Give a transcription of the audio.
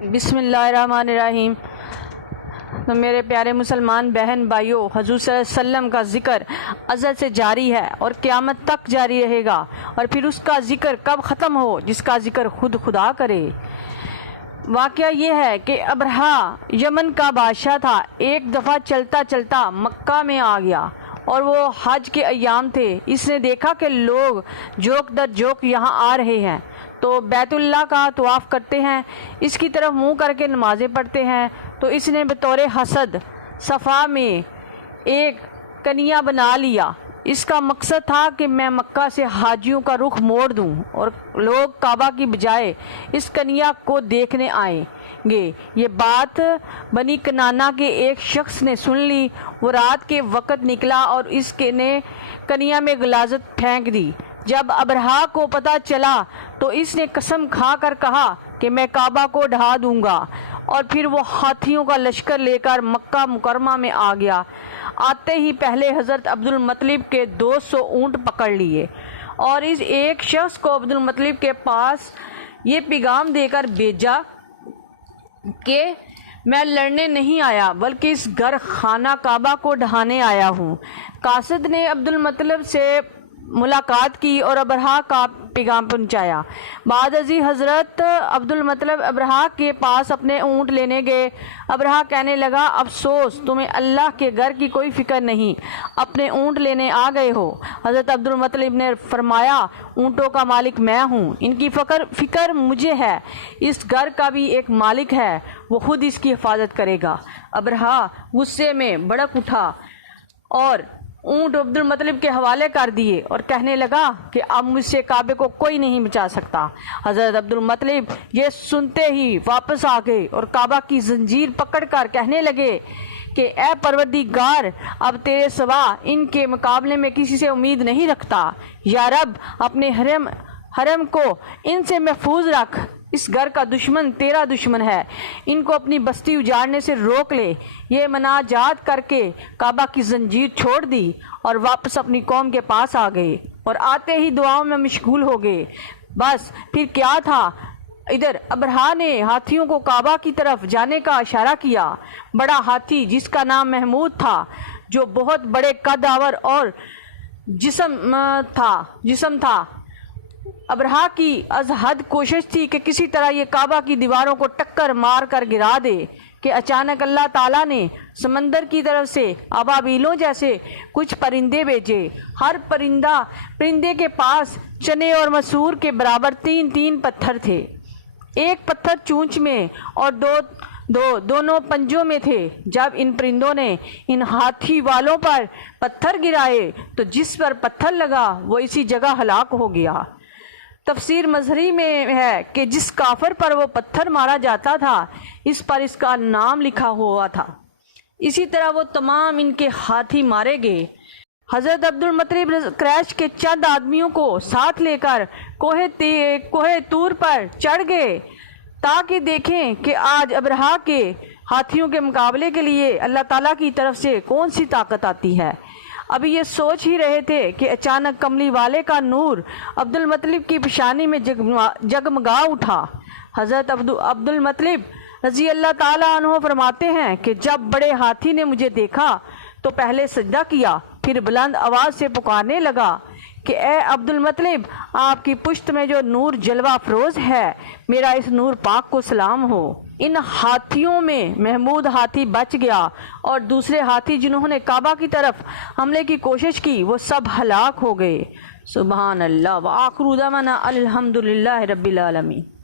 بسم اللہ الرحمن الرحیم۔ تو میرے پیارے مسلمان بہن بھائیوں، حضور صلی اللہ علیہ وسلم کا ذکر ازل سے جاری ہے اور قیامت تک جاری رہے گا، اور پھر اس کا ذکر کب ختم ہو؟ جس کا ذکر خود خدا کرے۔ واقعہ یہ ہے کہ ابرہہ یمن کا بادشاہ تھا۔ ایک دفعہ چلتا چلتا مکہ میں آ گیا اور وہ حج کے ایام تھے۔ اس نے دیکھا کہ لوگ جوک در جوک یہاں آ رہے ہیں تو بیت اللہ کا طواف کرتے ہیں، اس کی طرف منہ کر کے نمازیں پڑھتے ہیں۔ تو اس نے بطور حسد صفا میں ایک کنیا بنا لیا۔ اس کا مقصد تھا کہ میں مکہ سے حاجیوں کا رخ موڑ دوں اور لوگ کعبہ کی بجائے اس کنیا کو دیکھنے آئیں گے۔ یہ بات بنی کنانہ کے ایک شخص نے سن لی۔ وہ رات کے وقت نکلا اور اس نے کنیا میں غلاظت پھینک دی۔ جب ابرہہ کو پتہ چلا تو اس نے قسم کھا کر کہا کہ میں کعبہ کو ڈھا دوں گا، اور پھر وہ ہاتھیوں کا لشکر لے کر مکہ مکرمہ میں آ گیا۔ آتے ہی پہلے حضرت عبد المطلب کے 200 اونٹ پکڑ لیے اور اس ایک شخص کو عبد المطلب کے پاس یہ پیغام دے کر بھیجا کہ میں لڑنے نہیں آیا بلکہ اس گھر خانہ کعبہ کو ڈھانے آیا ہوں۔ قاصد نے عبد المطلب سے ملاقات کی اور ابرہہ کا پیغام پہنچایا۔ بعد ازیں حضرت عبد المطلب ابرہہ کے پاس اپنے اونٹ لینے گئے۔ ابرہہ کہنے لگا، افسوس، تمہیں اللہ کے گھر کی کوئی فکر نہیں، اپنے اونٹ لینے آ گئے ہو۔ حضرت عبد المطلب نے فرمایا، اونٹوں کا مالک میں ہوں، ان کی فکر مجھے ہے، اس گھر کا بھی ایک مالک ہے، وہ خود اس کی حفاظت کرے گا۔ ابرہہ غصے میں بھڑک اٹھا اور اونٹ عبد المطلب کے حوالے کر دیے اور کہنے لگا کہ اب مجھ سے کعبے کو کوئی نہیں بچا سکتا۔ حضرت عبد المطلب یہ سنتے ہی واپس آ گئے اور کعبہ کی زنجیر پکڑ کر کہنے لگے کہ اے پروردگار، اب تیرے سوا ان کے مقابلے میں کسی سے امید نہیں رکھتا۔ یا رب، اپنے حرم کو ان سے محفوظ رکھ۔ اس گھر کا دشمن تیرا دشمن ہے، ان کو اپنی بستی اجاڑنے سے روک لے۔ یہ مناجات کر کے کعبہ کی زنجیر چھوڑ دی اور واپس اپنی قوم کے پاس آ گئے اور آتے ہی دعاؤں میں مشغول ہو گئے۔ بس پھر کیا تھا، ادھر ابرہہ نے ہاتھیوں کو کعبہ کی طرف جانے کا اشارہ کیا۔ بڑا ہاتھی جس کا نام محمود تھا، جو بہت بڑے قد آور اور جسم تھا، ابرہہ کی از حد کوشش تھی کہ کسی طرح یہ کعبہ کی دیواروں کو ٹکر مار کر گرا دے کہ اچانک اللہ تعالیٰ نے سمندر کی طرف سے ابابیلوں جیسے کچھ پرندے بھیجے۔ ہر پرندے کے پاس چنے اور مسور کے برابر 3 پتھر تھے، ایک پتھر چونچ میں اور دونوں پنجوں میں تھے۔ جب ان پرندوں نے ان ہاتھی والوں پر پتھر گرائے تو جس پر پتھر لگا وہ اسی جگہ ہلاک ہو گیا۔ تفسیر مظہری میں ہے کہ جس کافر پر وہ پتھر مارا جاتا تھا، اس پر اس کا نام لکھا ہوا تھا۔ اسی طرح وہ تمام ان کے ہاتھی مارے گئے۔ حضرت عبد المطلب قریش کے چند آدمیوں کو ساتھ لے کر کوہ طور پر چڑھ گئے تاکہ دیکھیں کہ آج ابرہہ کے ہاتھیوں کے مقابلے کے لیے اللہ تعالیٰ کی طرف سے کون سی طاقت آتی ہے۔ ابھی یہ سوچ ہی رہے تھے کہ اچانک کملی والے کا نور عبد المطلب کی پیشانی میں جگمگا اٹھا۔ حضرت عبد المطلب رضی اللہ تعالیٰ عنہ فرماتے ہیں کہ جب بڑے ہاتھی نے مجھے دیکھا تو پہلے سجدہ کیا، پھر بلند آواز سے پکارنے لگا کہ اے عبد المطلب، آپ کی پشت میں جو نور جلوہ افروز ہے، میرا اس نور پاک کو سلام ہو۔ ان ہاتھیوں میں محمود ہاتھی بچ گیا اور دوسرے ہاتھی جنہوں نے کعبہ کی طرف حملے کی کوشش کی وہ سب ہلاک ہو گئے۔ سبحان اللہ، وآخر دعوانا الحمدللہ رب العالمین۔